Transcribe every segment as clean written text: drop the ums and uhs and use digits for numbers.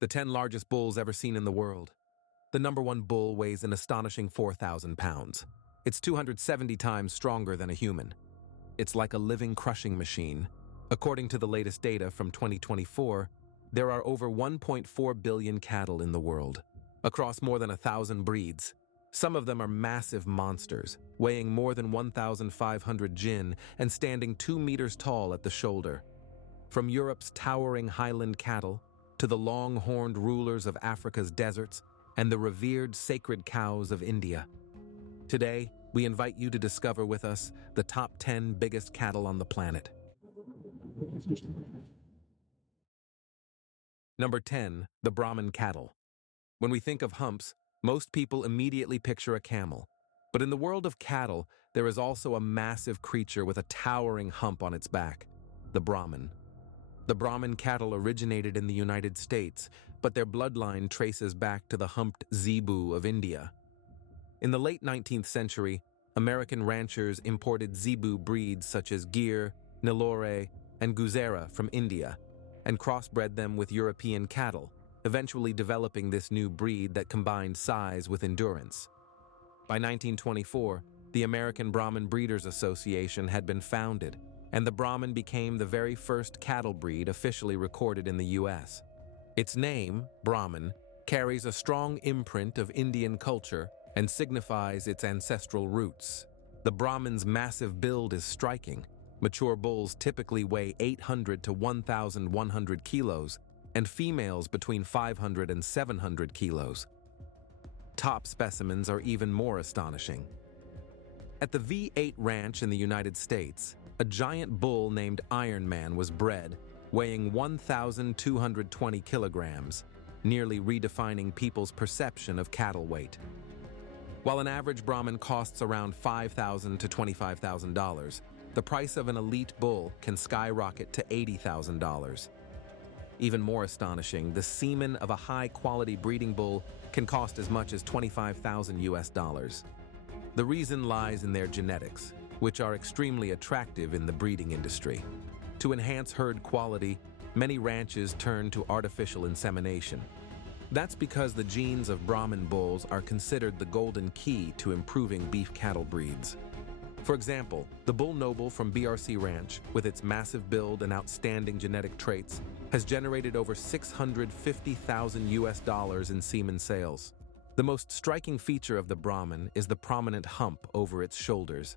The 10 largest bulls ever seen in the world. The number one bull weighs an astonishing 4,000 pounds. It's 270 times stronger than a human. It's like a living crushing machine. According to the latest data from 2024, there are over 1.4 billion cattle in the world, across more than 1,000 breeds. Some of them are massive monsters, weighing more than 1,500 jin and standing 2 meters tall at the shoulder. From Europe's towering highland cattle to the long-horned rulers of Africa's deserts and the revered sacred cows of India. Today, we invite you to discover with us the top 10 biggest cattle on the planet. Number 10, the Brahman cattle. When we think of humps, most people immediately picture a camel. But in the world of cattle, there is also a massive creature with a towering hump on its back, the Brahman. The Brahman cattle originated in the United States, but their bloodline traces back to the humped Zebu of India. In the late 19th century, American ranchers imported Zebu breeds such as Gir, Nellore, and Guzera from India, and crossbred them with European cattle, eventually developing this new breed that combined size with endurance. By 1924, the American Brahman Breeders Association had been founded, and the Brahman became the very first cattle breed officially recorded in the U.S. Its name, Brahman, carries a strong imprint of Indian culture and signifies its ancestral roots. The Brahman's massive build is striking. Mature bulls typically weigh 800 to 1,100 kilos, and females between 500 and 700 kilos. Top specimens are even more astonishing. At the V8 Ranch in the United States, a giant bull named Iron Man was bred, weighing 1,220 kilograms, nearly redefining people's perception of cattle weight. While an average Brahman costs around $5,000 to $25,000, the price of an elite bull can skyrocket to $80,000. Even more astonishing, the semen of a high-quality breeding bull can cost as much as $25,000. The reason lies in their genetics, which are extremely attractive in the breeding industry. To enhance herd quality, many ranches turn to artificial insemination. That's because the genes of Brahman bulls are considered the golden key to improving beef cattle breeds. For example, the Bull Noble from BRC Ranch, with its massive build and outstanding genetic traits, has generated over $650,000 in semen sales. The most striking feature of the Brahman is the prominent hump over its shoulders.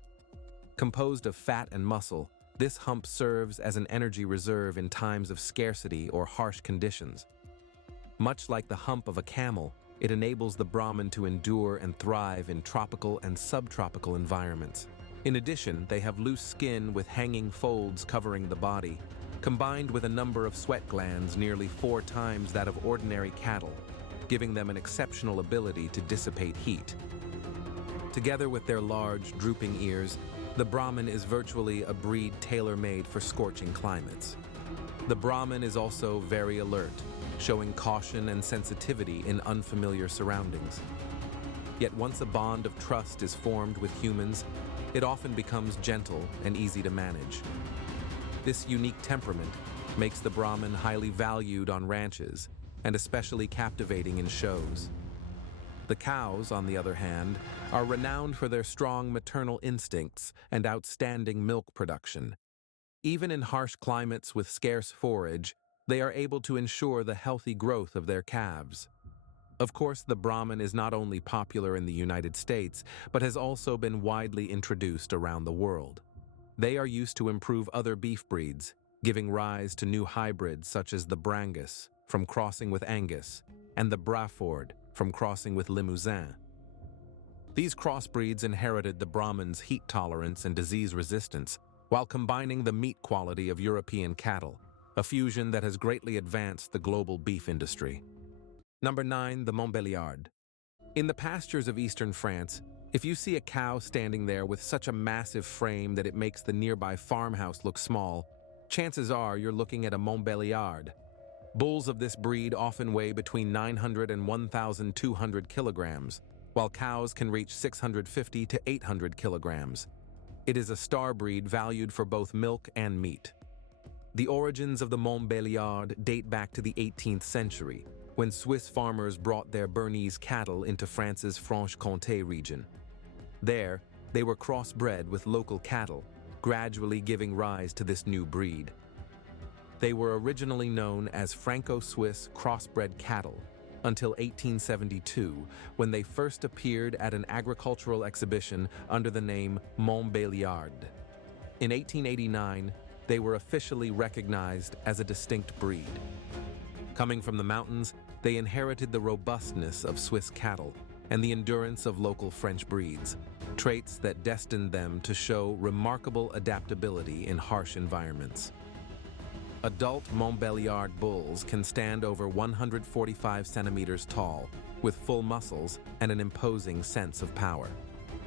Composed of fat and muscle, this hump serves as an energy reserve in times of scarcity or harsh conditions. Much like the hump of a camel, it enables the Brahman to endure and thrive in tropical and subtropical environments. In addition, they have loose skin with hanging folds covering the body, combined with a number of sweat glands nearly 4 times that of ordinary cattle, giving them an exceptional ability to dissipate heat. Together with their large, drooping ears, the Brahman is virtually a breed tailor-made for scorching climates. The Brahman is also very alert, showing caution and sensitivity in unfamiliar surroundings. Yet once a bond of trust is formed with humans, it often becomes gentle and easy to manage. This unique temperament makes the Brahman highly valued on ranches and especially captivating in shows. The cows, on the other hand, are renowned for their strong maternal instincts and outstanding milk production. Even in harsh climates with scarce forage, they are able to ensure the healthy growth of their calves. Of course, the Brahman is not only popular in the United States, but has also been widely introduced around the world. They are used to improve other beef breeds, giving rise to new hybrids such as the Angus from crossing with Angus and the Braford from crossing with Limousin. These crossbreeds inherited the Brahman's heat tolerance and disease resistance, while combining the meat quality of European cattle, a fusion that has greatly advanced the global beef industry. Number 9, the Montbéliarde. In the pastures of eastern France, if you see a cow standing there with such a massive frame that it makes the nearby farmhouse look small, chances are you're looking at a Montbéliarde. Bulls of this breed often weigh between 900 and 1,200 kilograms, while cows can reach 650 to 800 kilograms. It is a star breed valued for both milk and meat. The origins of the Montbéliarde date back to the 18th century, when Swiss farmers brought their Bernese cattle into France's Franche-Comté region. There, they were crossbred with local cattle, gradually giving rise to this new breed. They were originally known as Franco-Swiss crossbred cattle until 1872, when they first appeared at an agricultural exhibition under the name Montbéliarde. In 1889, they were officially recognized as a distinct breed. Coming from the mountains, they inherited the robustness of Swiss cattle and the endurance of local French breeds, traits that destined them to show remarkable adaptability in harsh environments. Adult Montbéliarde bulls can stand over 145 centimeters tall, with full muscles and an imposing sense of power.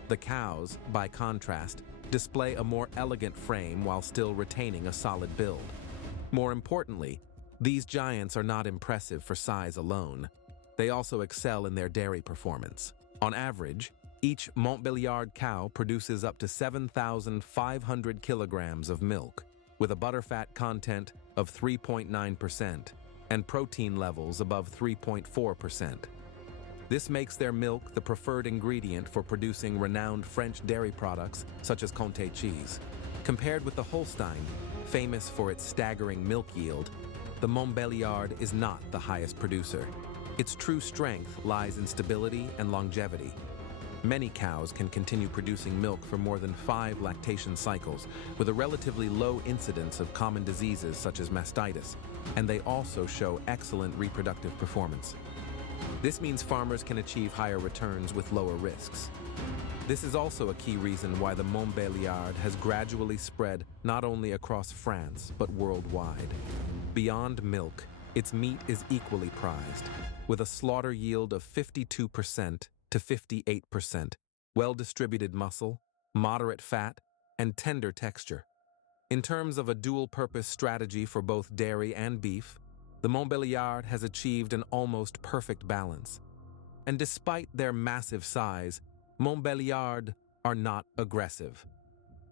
The cows, by contrast, display a more elegant frame while still retaining a solid build. More importantly, these giants are not impressive for size alone. They also excel in their dairy performance. On average, each Montbéliarde cow produces up to 7,500 kilograms of milk, with a butterfat content of 3.9% and protein levels above 3.4%. This makes their milk the preferred ingredient for producing renowned French dairy products such as Comté cheese. Compared with the Holstein, famous for its staggering milk yield, the Montbéliarde is not the highest producer. Its true strength lies in stability and longevity. Many cows can continue producing milk for more than 5 lactation cycles, with a relatively low incidence of common diseases such as mastitis, and they also show excellent reproductive performance. This means farmers can achieve higher returns with lower risks. This is also a key reason why the Montbéliarde has gradually spread not only across France, but worldwide. Beyond milk, its meat is equally prized, with a slaughter yield of 52% to 58%, well-distributed muscle, moderate fat, and tender texture. In terms of a dual-purpose strategy for both dairy and beef, the Montbéliarde has achieved an almost perfect balance. And despite their massive size, Montbéliarde are not aggressive.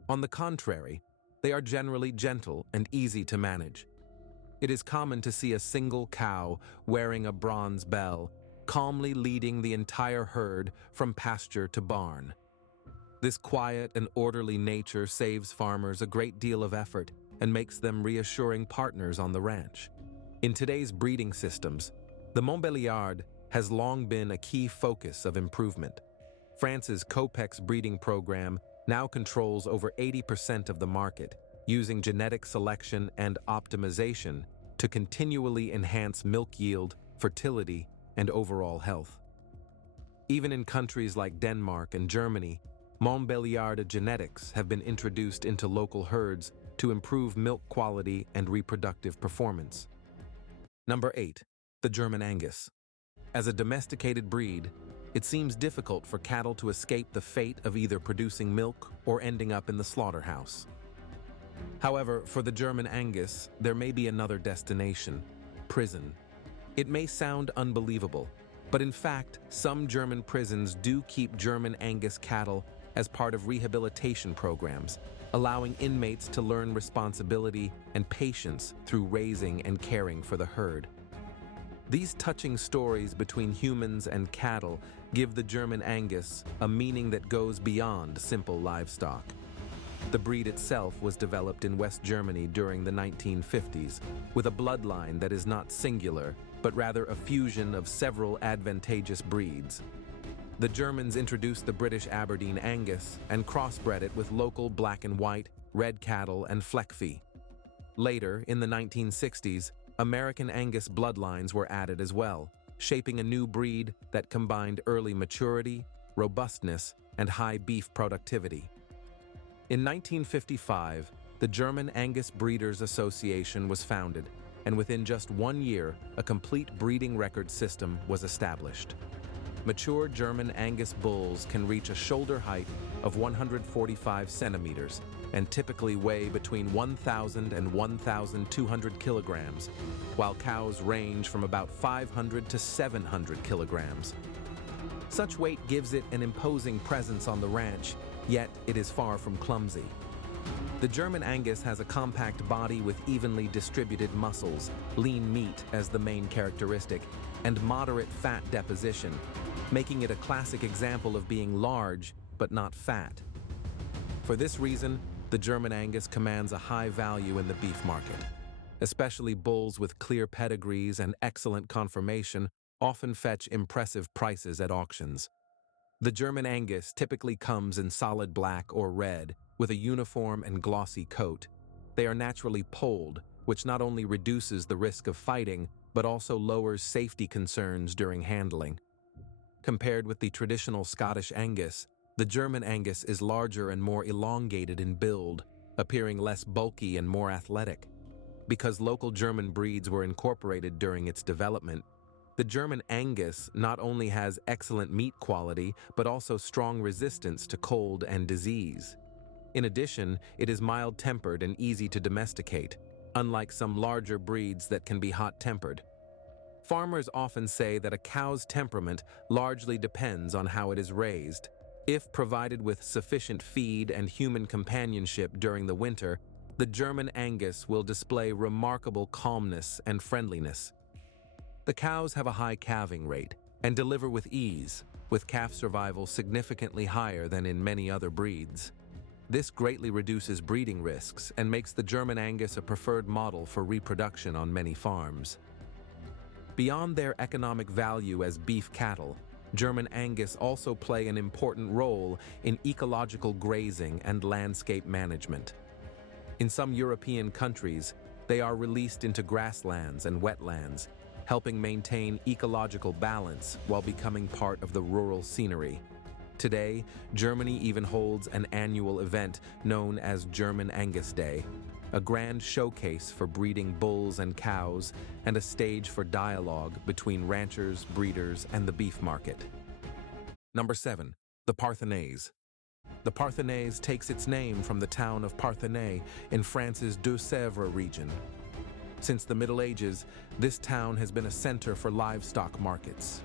On the contrary, they are generally gentle and easy to manage. It is common to see a single cow wearing a bronze bell, calmly leading the entire herd from pasture to barn. This quiet and orderly nature saves farmers a great deal of effort and makes them reassuring partners on the ranch. In today's breeding systems, the Montbéliarde has long been a key focus of improvement. France's Copex breeding program now controls over 80% of the market, using genetic selection and optimization to continually enhance milk yield, fertility, and overall health. Even in countries like Denmark and Germany, Montbéliarde genetics have been introduced into local herds to improve milk quality and reproductive performance. Number 8. The German Angus. As a domesticated breed, it seems difficult for cattle to escape the fate of either producing milk or ending up in the slaughterhouse. However, for the German Angus, there may be another destination: prison. It may sound unbelievable, but in fact, some German prisons do keep German Angus cattle as part of rehabilitation programs, allowing inmates to learn responsibility and patience through raising and caring for the herd. These touching stories between humans and cattle give the German Angus a meaning that goes beyond simple livestock. The breed itself was developed in West Germany during the 1950s, with a bloodline that is not singular, but rather a fusion of several advantageous breeds. The Germans introduced the British Aberdeen Angus and crossbred it with local black and white, red cattle, and Fleckvieh. Later, in the 1960s, American Angus bloodlines were added as well, shaping a new breed that combined early maturity, robustness, and high beef productivity. In 1955, the German Angus Breeders Association was founded, and within just 1 year, a complete breeding record system was established. Mature German Angus bulls can reach a shoulder height of 145 centimeters and typically weigh between 1,000 and 1,200 kilograms, while cows range from about 500 to 700 kilograms. Such weight gives it an imposing presence on the ranch, yet it is far from clumsy. The German Angus has a compact body with evenly distributed muscles, lean meat as the main characteristic, and moderate fat deposition, making it a classic example of being large but not fat. For this reason, the German Angus commands a high value in the beef market. Especially bulls with clear pedigrees and excellent conformation often fetch impressive prices at auctions. The German Angus typically comes in solid black or red, with a uniform and glossy coat. They are naturally polled, which not only reduces the risk of fighting, but also lowers safety concerns during handling. Compared with the traditional Scottish Angus, the German Angus is larger and more elongated in build, appearing less bulky and more athletic. Because local German breeds were incorporated during its development, the German Angus not only has excellent meat quality, but also strong resistance to cold and disease. In addition, it is mild-tempered and easy to domesticate, unlike some larger breeds that can be hot-tempered. Farmers often say that a cow's temperament largely depends on how it is raised. If provided with sufficient feed and human companionship during the winter, the German Angus will display remarkable calmness and friendliness. The cows have a high calving rate and deliver with ease, with calf survival significantly higher than in many other breeds. This greatly reduces breeding risks and makes the German Angus a preferred model for reproduction on many farms. Beyond their economic value as beef cattle, German Angus also play an important role in ecological grazing and landscape management. In some European countries, they are released into grasslands and wetlands, helping maintain ecological balance while becoming part of the rural scenery. Today, Germany even holds an annual event known as German Angus Day, a grand showcase for breeding bulls and cows and a stage for dialogue between ranchers, breeders, and the beef market. Number 7. The Parthenais. The Parthenais takes its name from the town of Parthenay in France's Deux-Sèvres region. Since the Middle Ages, this town has been a center for livestock markets.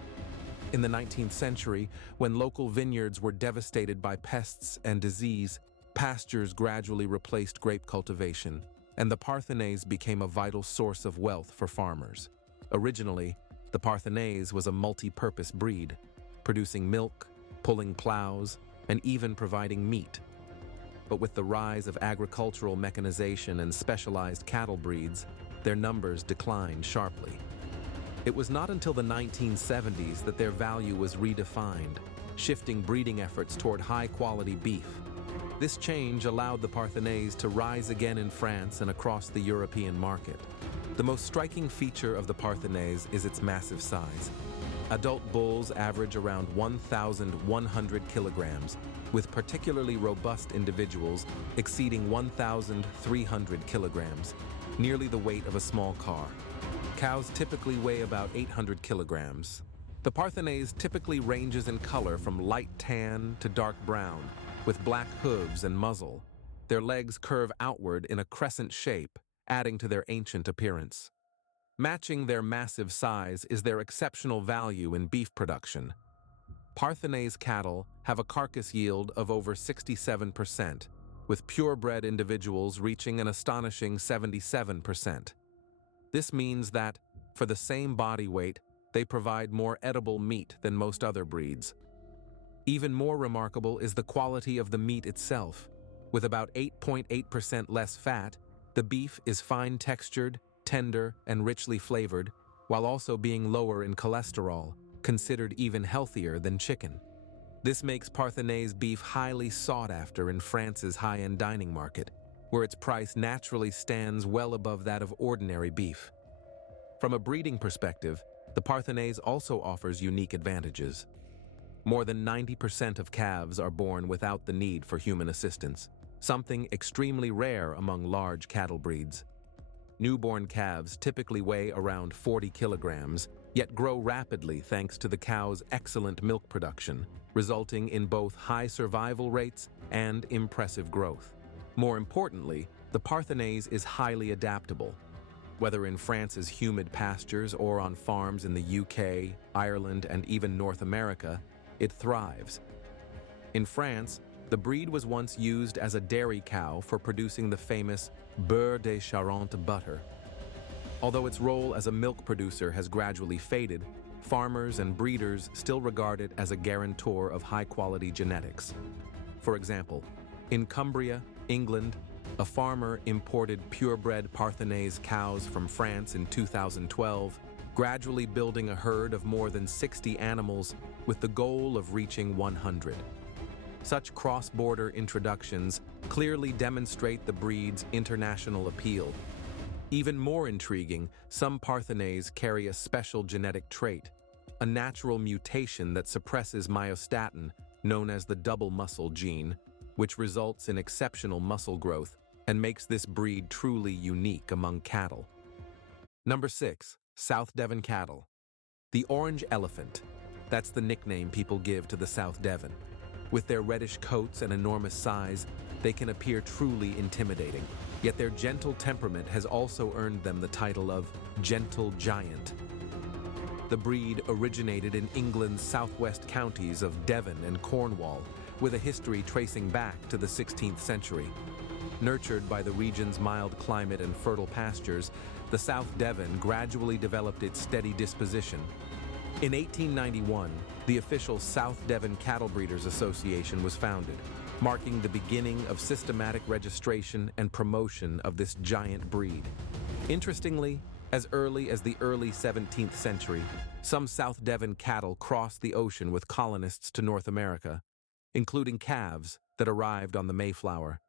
In the 19th century, when local vineyards were devastated by pests and disease, pastures gradually replaced grape cultivation, and the Parthenais became a vital source of wealth for farmers. Originally, the Parthenais was a multi-purpose breed, producing milk, pulling plows, and even providing meat. But with the rise of agricultural mechanization and specialized cattle breeds, their numbers declined sharply. It was not until the 1970s that their value was redefined, shifting breeding efforts toward high-quality beef. This change allowed the Parthenais to rise again in France and across the European market. The most striking feature of the Parthenais is its massive size. Adult bulls average around 1,100 kilograms, with particularly robust individuals exceeding 1,300 kilograms, nearly the weight of a small car. Cows typically weigh about 800 kilograms. The Parthenais typically ranges in color from light tan to dark brown, with black hooves and muzzle. Their legs curve outward in a crescent shape, adding to their ancient appearance. Matching their massive size is their exceptional value in beef production. Parthenais cattle have a carcass yield of over 67%, with purebred individuals reaching an astonishing 77%. This means that, for the same body weight, they provide more edible meat than most other breeds. Even more remarkable is the quality of the meat itself. With about 8.8% less fat, the beef is fine-textured, tender, and richly flavored, while also being lower in cholesterol, considered even healthier than chicken. This makes Parthenais beef highly sought after in France's high-end dining market, where its price naturally stands well above that of ordinary beef. From a breeding perspective, the Parthenais also offers unique advantages. More than 90% of calves are born without the need for human assistance, something extremely rare among large cattle breeds. Newborn calves typically weigh around 40 kilograms, yet grow rapidly thanks to the cow's excellent milk production, resulting in both high survival rates and impressive growth. More importantly, the Parthenais is highly adaptable. Whether in France's humid pastures or on farms in the UK, Ireland, and even North America, it thrives. In France, The breed was once used as a dairy cow for producing the famous beurre de Charente butter. Although its role as a milk producer has gradually faded, farmers and breeders still regard it as a guarantor of high-quality genetics. For example, in Cumbria, England, a farmer imported purebred Parthenaise cows from France in 2012, gradually building a herd of more than 60 animals with the goal of reaching 100. Such cross-border introductions clearly demonstrate the breed's international appeal. Even more intriguing, some Parthenaise carry a special genetic trait, a natural mutation that suppresses myostatin, known as the double muscle gene, which results in exceptional muscle growth and makes this breed truly unique among cattle. Number 6. South Devon cattle. The orange elephant. That's the nickname people give to the South Devon. With their reddish coats and enormous size, they can appear truly intimidating. Yet their gentle temperament has also earned them the title of gentle giant. The breed originated in England's southwest counties of Devon and Cornwall, with a history tracing back to the 16th century. Nurtured by the region's mild climate and fertile pastures, the South Devon gradually developed its steady disposition. In 1891, the official South Devon Cattle Breeders Association was founded, marking the beginning of systematic registration and promotion of this giant breed. Interestingly, as early as the early 17th century, some South Devon cattle crossed the ocean with colonists to North America, including calves that arrived on the Mayflower.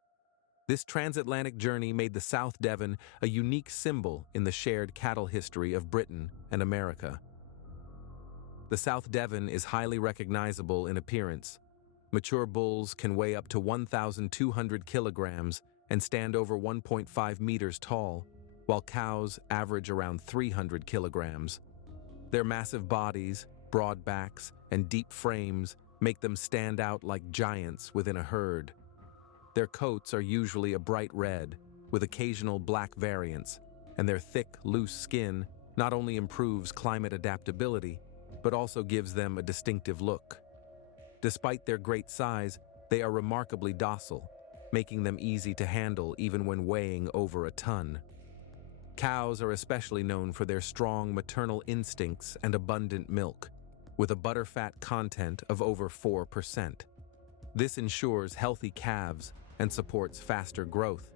This transatlantic journey made the South Devon a unique symbol in the shared cattle history of Britain and America. The South Devon is highly recognizable in appearance. Mature bulls can weigh up to 1,200 kilograms and stand over 1.5 meters tall, while cows average around 300 kilograms. Their massive bodies, broad backs, and deep frames make them stand out like giants within a herd. Their coats are usually a bright red, with occasional black variants, and their thick, loose skin not only improves climate adaptability, but also gives them a distinctive look. Despite their great size, they are remarkably docile, making them easy to handle even when weighing over a ton. Cows are especially known for their strong maternal instincts and abundant milk, with a butterfat content of over 4%. This ensures healthy calves and supports faster growth.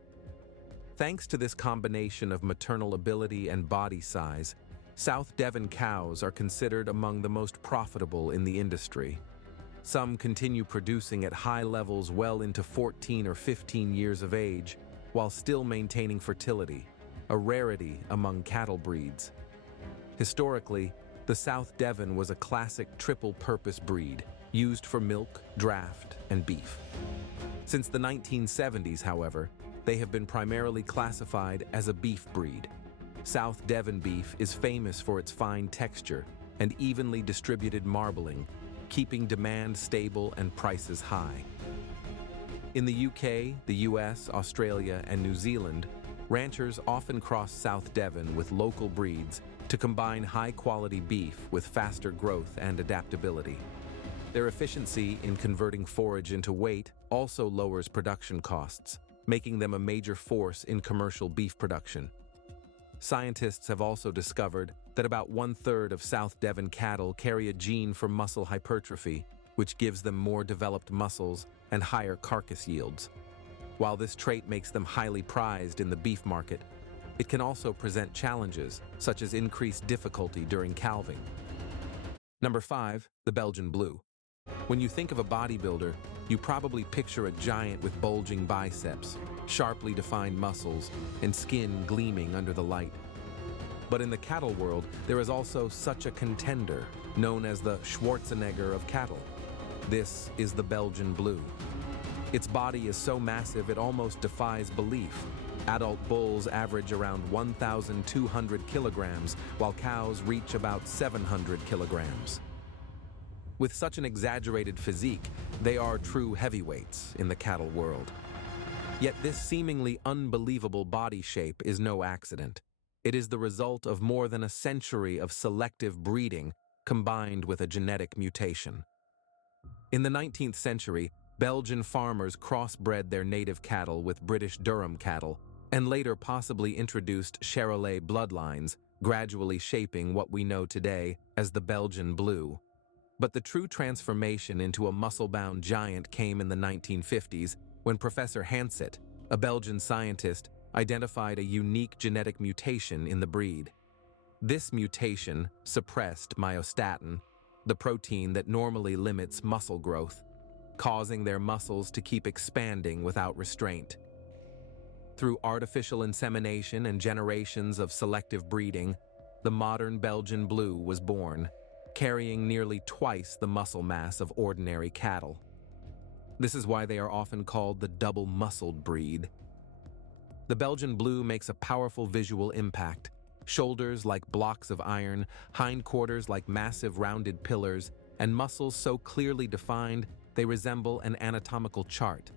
Thanks to this combination of maternal ability and body size, South Devon cows are considered among the most profitable in the industry. Some continue producing at high levels well into 14 or 15 years of age, while still maintaining fertility, a rarity among cattle breeds. Historically, the South Devon was a classic triple-purpose breed, used for milk, draft, and beef. Since the 1970s, however, they have been primarily classified as a beef breed. South Devon beef is famous for its fine texture and evenly distributed marbling, keeping demand stable and prices high. In the UK, the US, Australia, and New Zealand, ranchers often cross South Devon with local breeds to combine high-quality beef with faster growth and adaptability. Their efficiency in converting forage into weight also lowers production costs, making them a major force in commercial beef production. Scientists have also discovered that about 1/3 of South Devon cattle carry a gene for muscle hypertrophy, which gives them more developed muscles and higher carcass yields. While this trait makes them highly prized in the beef market, it can also present challenges, such as increased difficulty during calving. Number 5, the Belgian Blue. When you think of a bodybuilder, you probably picture a giant with bulging biceps, sharply defined muscles, and skin gleaming under the light. But in the cattle world, there is also such a contender, known as the Schwarzenegger of cattle. This is the Belgian Blue. Its body is so massive it almost defies belief. Adult bulls average around 1,200 kilograms, while cows reach about 700 kilograms. With such an exaggerated physique, they are true heavyweights in the cattle world. Yet this seemingly unbelievable body shape is no accident. It is the result of more than a century of selective breeding combined with a genetic mutation. In the 19th century, Belgian farmers crossbred their native cattle with British Durham cattle and later possibly introduced Charolais bloodlines, gradually shaping what we know today as the Belgian Blue. But the true transformation into a muscle-bound giant came in the 1950s when Professor Hansett, a Belgian scientist, identified a unique genetic mutation in the breed. This mutation suppressed myostatin, the protein that normally limits muscle growth, causing their muscles to keep expanding without restraint. Through artificial insemination and generations of selective breeding, the modern Belgian Blue was born, carrying nearly twice the muscle mass of ordinary cattle. This is why they are often called the double-muscled breed. The Belgian Blue makes a powerful visual impact. Shoulders like blocks of iron, hindquarters like massive rounded pillars, and muscles so clearly defined they resemble an anatomical chart.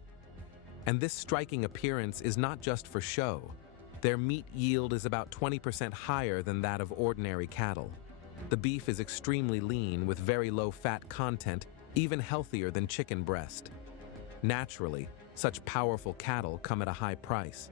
And this striking appearance is not just for show. Their meat yield is about 20% higher than that of ordinary cattle. The beef is extremely lean with very low fat content, even healthier than chicken breast. Naturally, such powerful cattle come at a high price.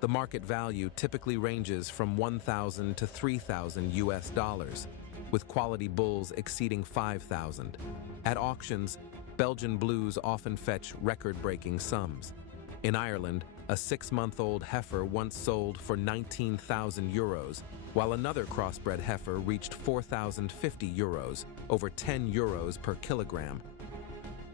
The market value typically ranges from $1,000 to $3,000, with quality bulls exceeding $5,000. At auctions, Belgian Blues often fetch record-breaking sums. In Ireland, a 6-month-old heifer once sold for €19,000, while another crossbred heifer reached €4,050, over €10 per kilogram.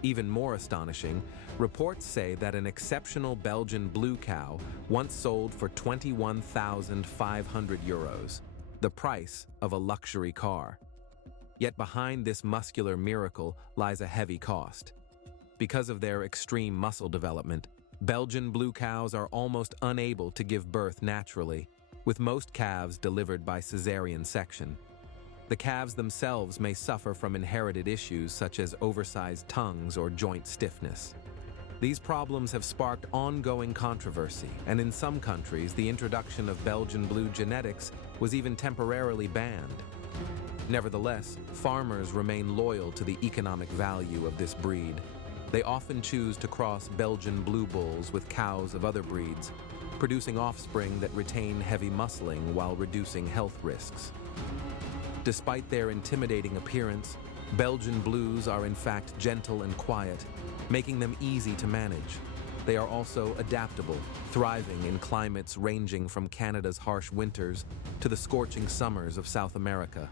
Even more astonishing, reports say that an exceptional Belgian Blue cow once sold for €21,500, the price of a luxury car. Yet behind this muscular miracle lies a heavy cost. Because of their extreme muscle development, Belgian Blue cows are almost unable to give birth naturally, with most calves delivered by cesarean section. The calves themselves may suffer from inherited issues such as oversized tongues or joint stiffness. These problems have sparked ongoing controversy, and in some countries, the introduction of Belgian Blue genetics was even temporarily banned. Nevertheless, farmers remain loyal to the economic value of this breed. They often choose to cross Belgian Blue bulls with cows of other breeds, producing offspring that retain heavy muscling while reducing health risks. Despite their intimidating appearance, Belgian Blues are in fact gentle and quiet, making them easy to manage. They are also adaptable, thriving in climates ranging from Canada's harsh winters to the scorching summers of South America.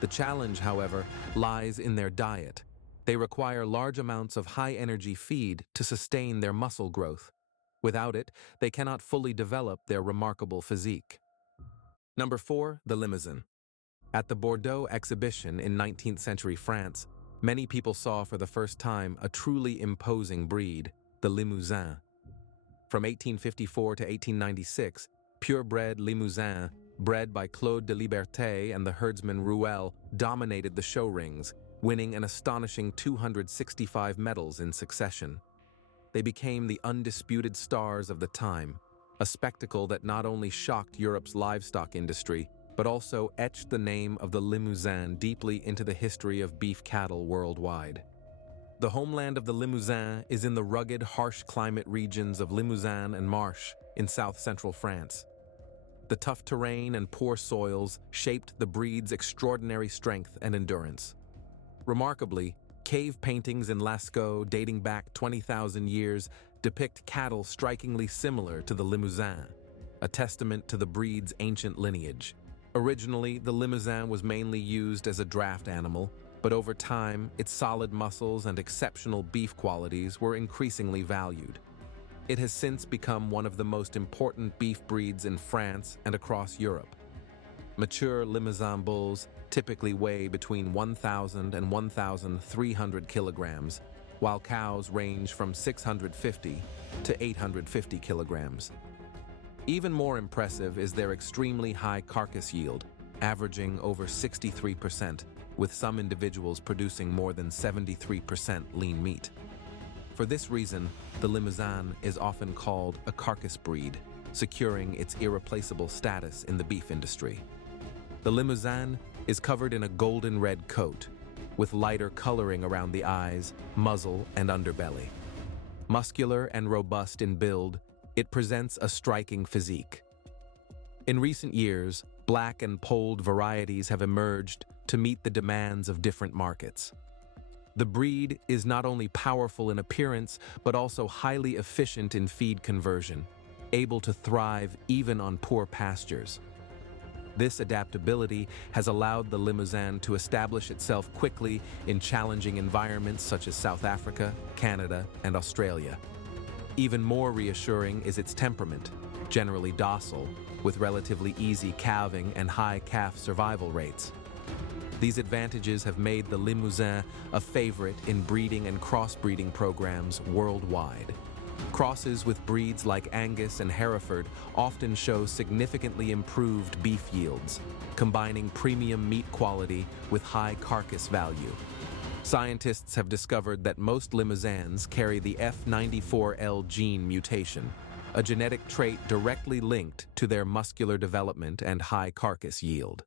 The challenge, however, lies in their diet. They require large amounts of high-energy feed to sustain their muscle growth. Without it, they cannot fully develop their remarkable physique. Number 4, the Limousin. At the Bordeaux exhibition in 19th century France, many people saw for the first time a truly imposing breed, the Limousin. From 1854 to 1896, purebred Limousin, bred by Claude de Liberté and the herdsman Rouel, dominated the show rings, winning an astonishing 265 medals in succession. They became the undisputed stars of the time, a spectacle that not only shocked Europe's livestock industry, but also etched the name of the Limousin deeply into the history of beef cattle worldwide. The homeland of the Limousin is in the rugged, harsh climate regions of Limousin and Marche in south-central France. The tough terrain and poor soils shaped the breed's extraordinary strength and endurance. Remarkably, cave paintings in Lascaux dating back 20,000 years depict cattle strikingly similar to the Limousin, a testament to the breed's ancient lineage. Originally, the Limousin was mainly used as a draft animal, but over time, its solid muscles and exceptional beef qualities were increasingly valued. It has since become one of the most important beef breeds in France and across Europe. Mature Limousin bulls typically weigh between 1,000 and 1,300 kilograms, while cows range from 650 to 850 kilograms. Even more impressive is their extremely high carcass yield, averaging over 63%, with some individuals producing more than 73% lean meat. For this reason, the Limousin is often called a carcass breed, securing its irreplaceable status in the beef industry. The Limousin is covered in a golden red coat, with lighter coloring around the eyes, muzzle, and underbelly. Muscular and robust in build, it presents a striking physique. In recent years, black and polled varieties have emerged to meet the demands of different markets. The breed is not only powerful in appearance, but also highly efficient in feed conversion, able to thrive even on poor pastures. This adaptability has allowed the Limousin to establish itself quickly in challenging environments such as South Africa, Canada, and Australia. Even more reassuring is its temperament, generally docile, with relatively easy calving and high calf survival rates. These advantages have made the Limousin a favorite in breeding and crossbreeding programs worldwide. Crosses with breeds like Angus and Hereford often show significantly improved beef yields, combining premium meat quality with high carcass value. Scientists have discovered that most Limousins carry the F94L gene mutation, a genetic trait directly linked to their muscular development and high carcass yield.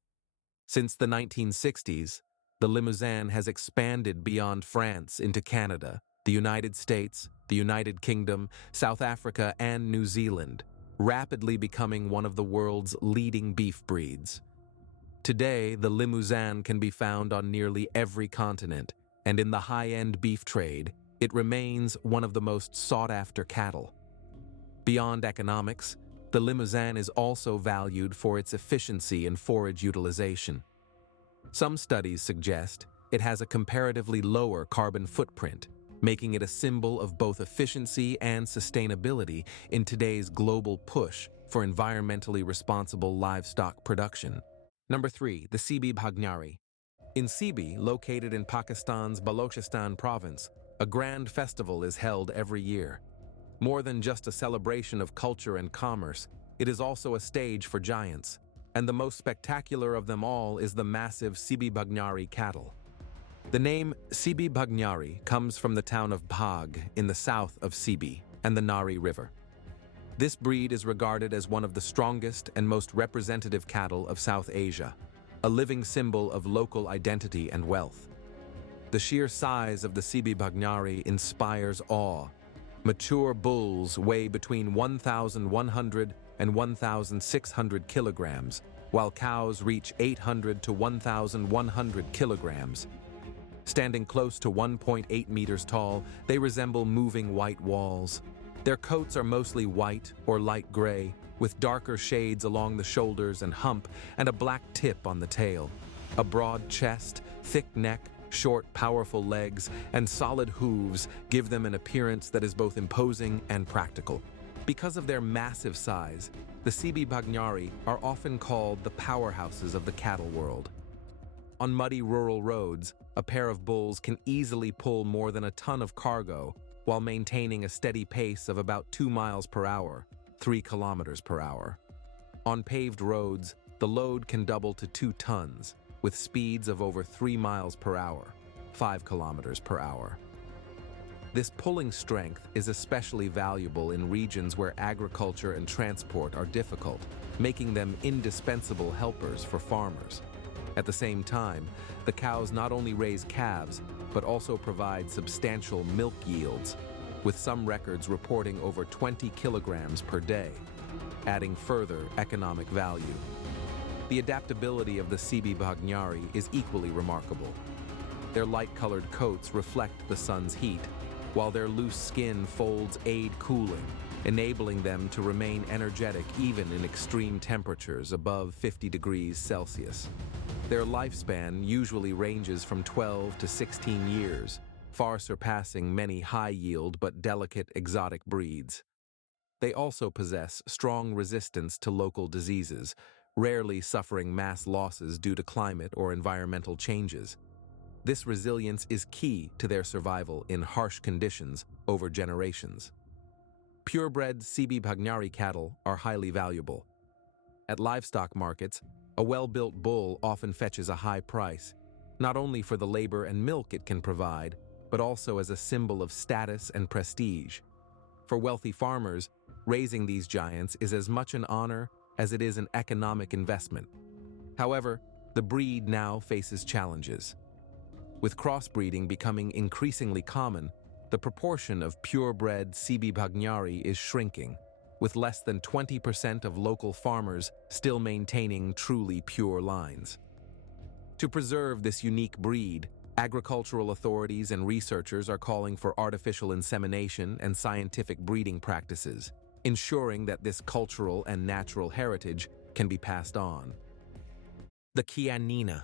Since the 1960s, the Limousin has expanded beyond France into Canada, the United States, the United Kingdom, South Africa, and New Zealand, rapidly becoming one of the world's leading beef breeds. Today, the Limousin can be found on nearly every continent, and in the high-end beef trade, it remains one of the most sought-after cattle. Beyond economics, the Limousin is also valued for its efficiency in forage utilization. Some studies suggest it has a comparatively lower carbon footprint, making it a symbol of both efficiency and sustainability in today's global push for environmentally responsible livestock production. Number 3, the Sibi Bhagnari. In Sibi, located in Pakistan's Balochistan province, a grand festival is held every year. More than just a celebration of culture and commerce, it is also a stage for giants, and the most spectacular of them all is the massive Sibi Bhagnari cattle. The name Sibi Bhagnari comes from the town of Bhag in the south of Sibi and the Nari River. This breed is regarded as one of the strongest and most representative cattle of South Asia, a living symbol of local identity and wealth. The sheer size of the Sibi Bhagnari inspires awe. Mature bulls weigh between 1,100 and 1,600 kilograms, while cows reach 800 to 1,100 kilograms. Standing close to 1.8 meters tall, they resemble moving white walls. Their coats are mostly white or light gray, with darker shades along the shoulders and hump and a black tip on the tail. A broad chest, thick neck, short, powerful legs, and solid hooves give them an appearance that is both imposing and practical. Because of their massive size, the Sibi Bhagnari are often called the powerhouses of the cattle world. On muddy rural roads, a pair of bulls can easily pull more than a ton of cargo while maintaining a steady pace of about 2 miles per hour, 3 kilometers per hour. On paved roads, the load can double to 2 tons, with speeds of over 3 miles per hour, 5 kilometers per hour. This pulling strength is especially valuable in regions where agriculture and transport are difficult, making them indispensable helpers for farmers. At the same time, the cows not only raise calves, but also provide substantial milk yields, with some records reporting over 20 kilograms per day, adding further economic value. The adaptability of the Sibi Bhagnari is equally remarkable. Their light-colored coats reflect the sun's heat, while their loose skin folds aid cooling, enabling them to remain energetic even in extreme temperatures above 50 degrees Celsius. Their lifespan usually ranges from 12 to 16 years, far surpassing many high-yield but delicate exotic breeds. They also possess strong resistance to local diseases, rarely suffering mass losses due to climate or environmental changes. This resilience is key to their survival in harsh conditions over generations. Purebred Sibi Bhagnari cattle are highly valuable. At livestock markets, a well-built bull often fetches a high price, not only for the labor and milk it can provide, but also as a symbol of status and prestige. For wealthy farmers, raising these giants is as much an honor as it is an economic investment. However, the breed now faces challenges. With crossbreeding becoming increasingly common, the proportion of purebred Sibi Bhagnari is shrinking, with less than 20% of local farmers still maintaining truly pure lines. To preserve this unique breed, agricultural authorities and researchers are calling for artificial insemination and scientific breeding practices, ensuring that this cultural and natural heritage can be passed on. The Chianina.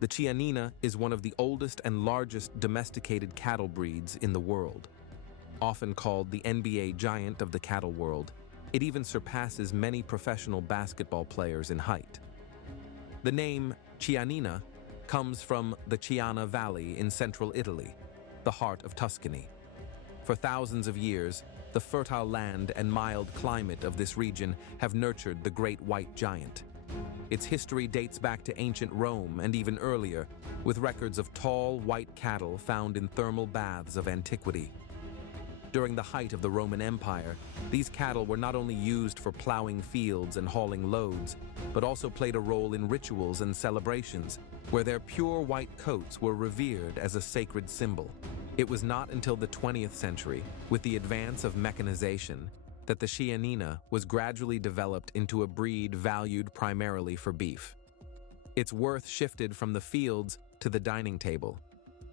The Chianina is one of the oldest and largest domesticated cattle breeds in the world. Often called the NBA giant of the cattle world, it even surpasses many professional basketball players in height. The name Chianina comes from the Chiana Valley in central Italy, the heart of Tuscany. For thousands of years, the fertile land and mild climate of this region have nurtured the great white giant. Its history dates back to ancient Rome and even earlier, with records of tall, white cattle found in thermal baths of antiquity. During the height of the Roman Empire, these cattle were not only used for plowing fields and hauling loads, but also played a role in rituals and celebrations, where their pure white coats were revered as a sacred symbol. It was not until the 20th century, with the advance of mechanization, that the Chianina was gradually developed into a breed valued primarily for beef. Its worth shifted from the fields to the dining table.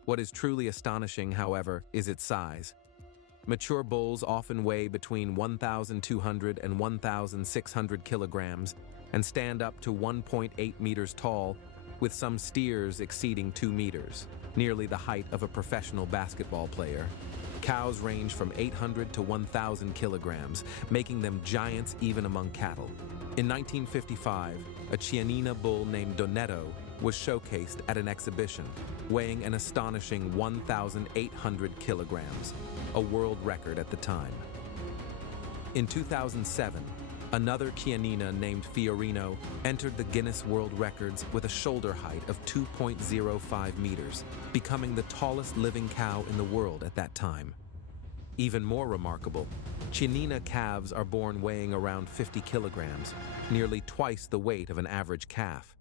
What is truly astonishing, however, is its size. Mature bulls often weigh between 1,200 and 1,600 kilograms and stand up to 1.8 meters tall, with some steers exceeding 2 meters, nearly the height of a professional basketball player. Cows range from 800 to 1,000 kilograms, making them giants even among cattle. In 1955, a Chianina bull named Donetto was showcased at an exhibition, weighing an astonishing 1,800 kilograms, a world record at the time. In 2007, another Chianina named Fiorino entered the Guinness World Records with a shoulder height of 2.05 meters, becoming the tallest living cow in the world at that time. Even more remarkable, Chianina calves are born weighing around 50 kilograms, nearly twice the weight of an average calf.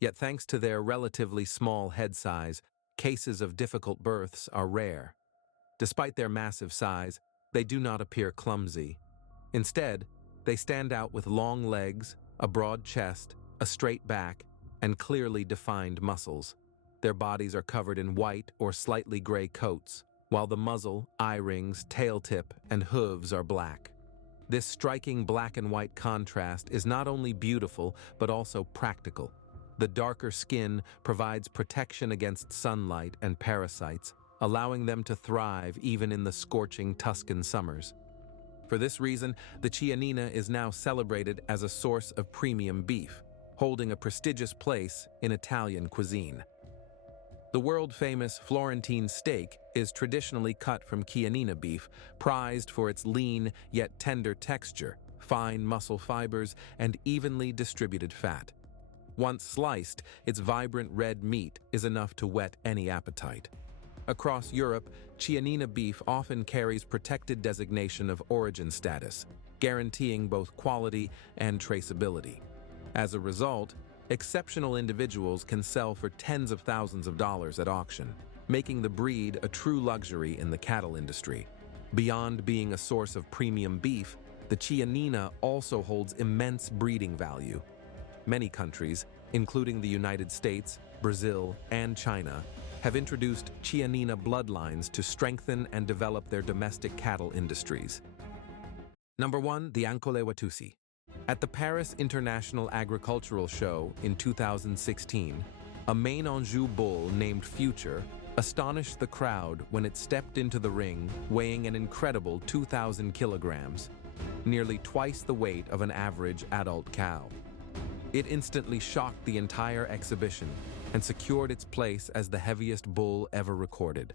Yet thanks to their relatively small head size, cases of difficult births are rare. Despite their massive size, they do not appear clumsy. Instead, they stand out with long legs, a broad chest, a straight back, and clearly defined muscles. Their bodies are covered in white or slightly gray coats, while the muzzle, eye rings, tail tip, and hooves are black. This striking black and white contrast is not only beautiful, but also practical. The darker skin provides protection against sunlight and parasites, allowing them to thrive even in the scorching Tuscan summers. For this reason, the Chianina is now celebrated as a source of premium beef, holding a prestigious place in Italian cuisine. The world-famous Florentine steak is traditionally cut from Chianina beef, prized for its lean yet tender texture, fine muscle fibers, and evenly distributed fat. Once sliced, its vibrant red meat is enough to whet any appetite. Across Europe, Chianina beef often carries protected designation of origin status, guaranteeing both quality and traceability. As a result, exceptional individuals can sell for tens of thousands of dollars at auction, making the breed a true luxury in the cattle industry. Beyond being a source of premium beef, the Chianina also holds immense breeding value. Many countries, including the United States, Brazil, and China, have introduced Chianina bloodlines to strengthen and develop their domestic cattle industries. Number 1, the Ankole-Watusi. At the Paris International Agricultural Show in 2016, a Maine Anjou bull named Future astonished the crowd when it stepped into the ring weighing an incredible 2,000 kilograms, nearly twice the weight of an average adult cow. It instantly shocked the entire exhibition and secured its place as the heaviest bull ever recorded.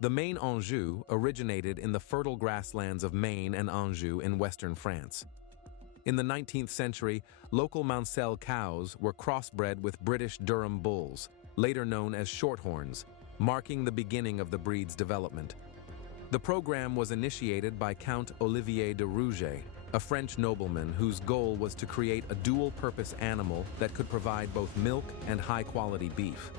The Maine Anjou originated in the fertile grasslands of Maine and Anjou in western France. In the 19th century, local Mouncel cows were crossbred with British Durham bulls, later known as Shorthorns, marking the beginning of the breed's development. The program was initiated by Count Olivier de Rouget, a French nobleman whose goal was to create a dual-purpose animal that could provide both milk and high-quality beef.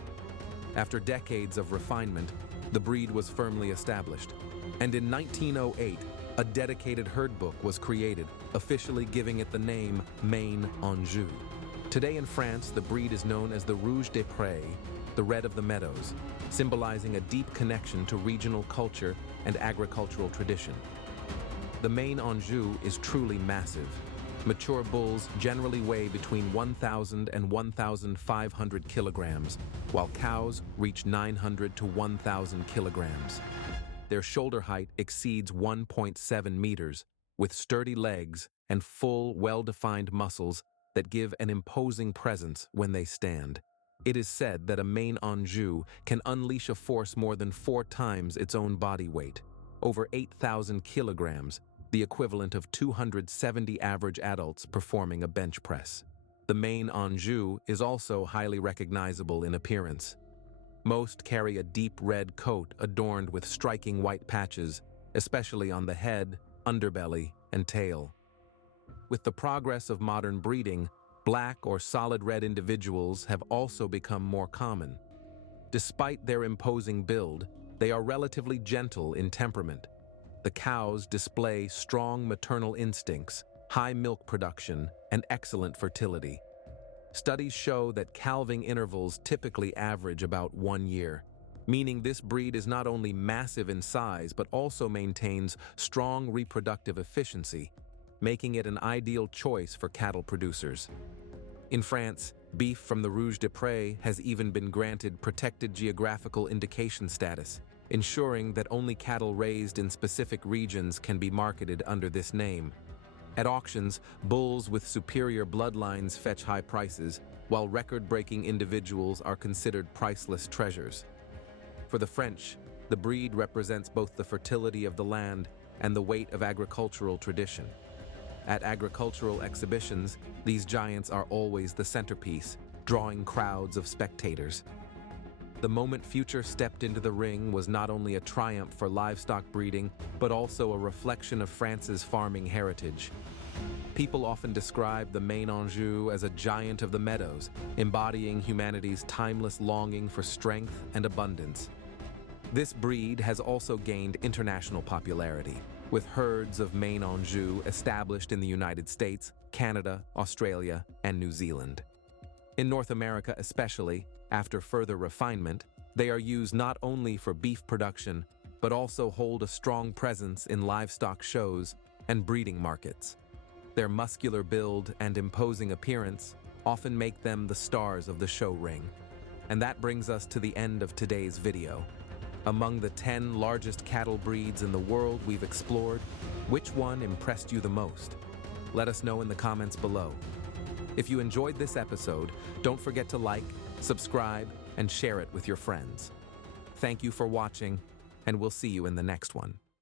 After decades of refinement, the breed was firmly established. And in 1908, a dedicated herd book was created, officially giving it the name Maine Anjou. Today in France, the breed is known as the Rouge des Prés, the red of the meadows, symbolizing a deep connection to regional culture and agricultural tradition. The Maine Anjou is truly massive. Mature bulls generally weigh between 1,000 and 1,500 kilograms, while cows reach 900 to 1,000 kilograms. Their shoulder height exceeds 1.7 meters, with sturdy legs and full, well-defined muscles that give an imposing presence when they stand. It is said that a Maine Anjou can unleash a force more than 4 times its own body weight, over 8,000 kilograms, the equivalent of 270 average adults performing a bench press. The Maine Anjou is also highly recognizable in appearance. Most carry a deep red coat adorned with striking white patches, especially on the head, underbelly, and tail. With the progress of modern breeding, black or solid red individuals have also become more common. Despite their imposing build, they are relatively gentle in temperament. The cows display strong maternal instincts, high milk production, and excellent fertility. Studies show that calving intervals typically average about 1 year, meaning this breed is not only massive in size but also maintains strong reproductive efficiency, making it an ideal choice for cattle producers. In France, beef from the Rouge des Prés has even been granted protected geographical indication status, ensuring that only cattle raised in specific regions can be marketed under this name. At auctions, bulls with superior bloodlines fetch high prices, while record-breaking individuals are considered priceless treasures. For the French, the breed represents both the fertility of the land and the weight of agricultural tradition. At agricultural exhibitions, these giants are always the centerpiece, drawing crowds of spectators. The moment Future stepped into the ring was not only a triumph for livestock breeding, but also a reflection of France's farming heritage. People often describe the Maine Anjou as a giant of the meadows, embodying humanity's timeless longing for strength and abundance. This breed has also gained international popularity, with herds of Maine Anjou established in the United States, Canada, Australia, and New Zealand. In North America especially, after further refinement, they are used not only for beef production, but also hold a strong presence in livestock shows and breeding markets. Their muscular build and imposing appearance often make them the stars of the show ring. And that brings us to the end of today's video. Among the 10 largest cattle breeds in the world we've explored, which one impressed you the most? Let us know in the comments below. If you enjoyed this episode, don't forget to like, subscribe, and share it with your friends. Thank you for watching, and we'll see you in the next one.